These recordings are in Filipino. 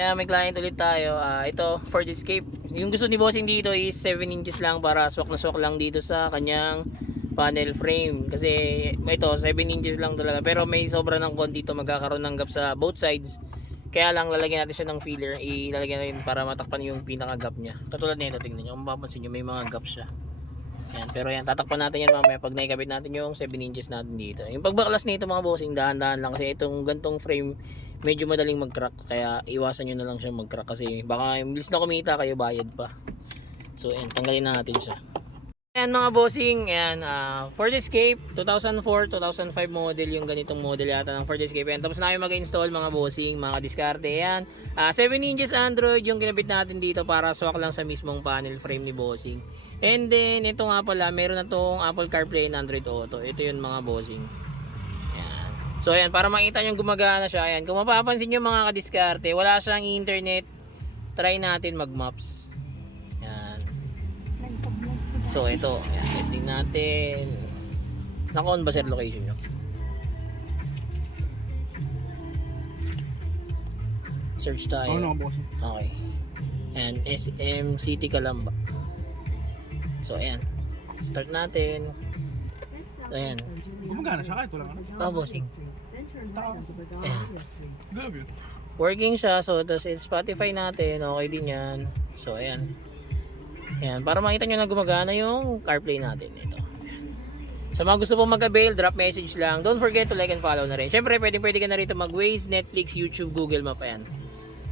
Kaya may client ulit tayo. Ito, Ford Escape. Yung gusto ni bossing dito is 7 inches lang para swak na swak lang dito sa kanyang panel frame. Kasi ito, 7 inches lang talaga. Pero may sobra ng konti dito, magkakaroon ng gap sa both sides. Kaya lang lalagyan natin siya ng filler. Ilalagyan natin para matakpan yung pinaka gap niya. Katulad nito, tingnan nyo. Kung mapapansin nyo, may mga gap siya. Yan, pero yan, tatakpan natin yan mamaya pag naikabit natin yung 7 inches natin dito. Yung pagbaklas nito mga bossing, dahan-dahan lang kasi itong gantong frame medyo madaling mag-crack, kaya iwasan nyo na lang siya mag-crack kasi baka imbis na kumita kayo bayad pa. So yan, tanggalin natin siya. Ayan mga bossing, ayan, Ford Escape 2004-2005 model, yung ganitong model yata ng Ford Escape. Ayan, tapos na kayo mag-install mga bossing, mga diskarte. Ayan, 7 inches Android yung kinabit natin dito para swak lang sa mismong panel frame ni bossing. And then ito nga pala, meron na tong Apple CarPlay and Android Auto. Ito yun mga bossing. Ayan. So ayan, para makita nyo gumagana siya. Ayan, kung mapapansin nyo mga kadiskarte, wala siyang internet. Try natin mag-maps. Ayan. So ito, ayan, testing natin. Naka-on ba sir location nyo? Search tayo. Oo, boss. Okay. And SM City Calamba. So ayan. Start natin. So ayan. Gumagana siya kahit wala ka. Bossing. Ayan. Grabe yun. Working siya. So tapos Spotify natin. Okay din yan. So ayan. Ayan. Para makita nyo na gumagana yung CarPlay natin. Ito. Sa mga gusto pong mag-avail, drop message lang. Don't forget to like and follow na rin. Siyempre pwede ka na rito mag-Waze, Netflix, YouTube, Google Map. Ayan.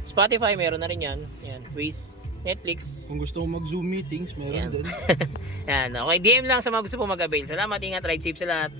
Spotify meron na rin yan. Ayan. Waze, Netflix. Kung gusto mo mag-Zoom meetings, meron Ayan. din. Ayan. Okay. DM lang sa mga gusto pong mag-avail. Salamat. Ingat. Ride safe sa lahat.